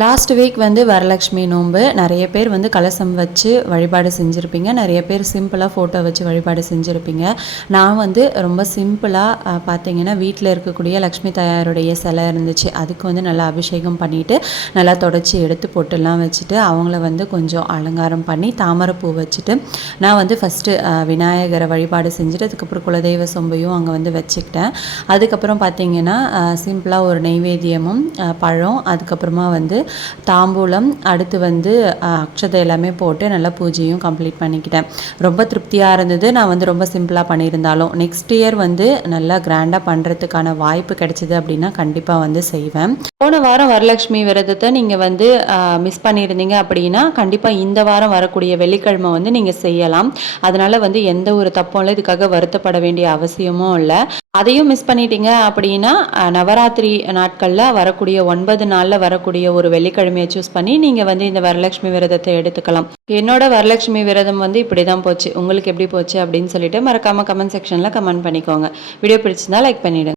Last week வந்து வரலட்சுமி நோன்பு. நிறைய பேர் வந்து கலசம் வச்சு வழிபாடு செஞ்சுருப்பீங்க. நிறைய பேர் சிம்பிளாக ஃபோட்டோ வச்சு வழிபாடு செஞ்சுருப்பீங்க. நான் வந்து ரொம்ப சிம்பிளாக பார்த்தீங்கன்னா வீட்டில் இருக்கக்கூடிய லக்ஷ்மி தாயாருடைய சிலை இருந்துச்சு. அதுக்கு வந்து நல்லா அபிஷேகம் பண்ணிவிட்டு நல்லா தொடச்சி எடுத்து பொட்டுலாம் வச்சுட்டு அவங்கள வந்து கொஞ்சம் அலங்காரம் பண்ணி தாமரைப்பூ வச்சுட்டு நான் வந்து ஃபஸ்ட்டு விநாயகரை வழிபாடு செஞ்சுட்டு அதுக்கப்புறம் குலதெய்வ சொம்பையும் அங்கே வந்து வச்சுக்கிட்டேன். அதுக்கப்புறம் பார்த்தீங்கன்னா சிம்பிளாக ஒரு நெய்வேத்தியமும் பழம், அதுக்கப்புறமா வந்து தாம்பூலம், அடுத்து வந்து அக்ஷதை எல்லாமே போட்டு நல்லா பூஜையும் கம்ப்ளீட் பண்ணிக்கிட்டேன். ரொம்ப திருப்தியாக இருந்தது. நான் வந்து ரொம்ப சிம்பிளாக பண்ணியிருந்தாலும் நெக்ஸ்ட் இயர் வந்து நல்லா கிராண்டாக பண்ணுறதுக்கான வாய்ப்பு கிடைச்சிது அப்படின்னா கண்டிப்பாக வந்து செய்வேன். போன வாரம் வரலட்சுமி விரதத்தை நீங்கள் வந்து மிஸ் பண்ணியிருந்தீங்க அப்படின்னா கண்டிப்பாக இந்த வாரம் வரக்கூடிய வெள்ளிக்கிழமை வந்து நீங்கள் செய்யலாம். அதனால் வந்து எந்த ஒரு தப்பும் இல்லை, இதுக்காக வருத்தப்பட வேண்டிய அவசியமும் இல்லை. அதையும் மிஸ் பண்ணிட்டீங்க அப்படின்னா நவராத்திரி நாட்களில் வரக்கூடிய 9 நாளில் வரக்கூடிய ஒரு வெள்ளிக்கிழமையை சூஸ் பண்ணி நீங்கள் வந்து இந்த வரலட்சுமி விரதத்தை எடுத்துக்கலாம். என்னோட வரலட்சுமி விரதம் வந்து இப்படி தான் போச்சு. உங்களுக்கு எப்படி போச்சு அப்படின்னு சொல்லிட்டு மறக்காமல் கமெண்ட் செக்ஷனில் கமெண்ட் பண்ணிக்கோங்க. வீடியோ பிடிச்சிருந்தா லைக் பண்ணிவிடுங்க.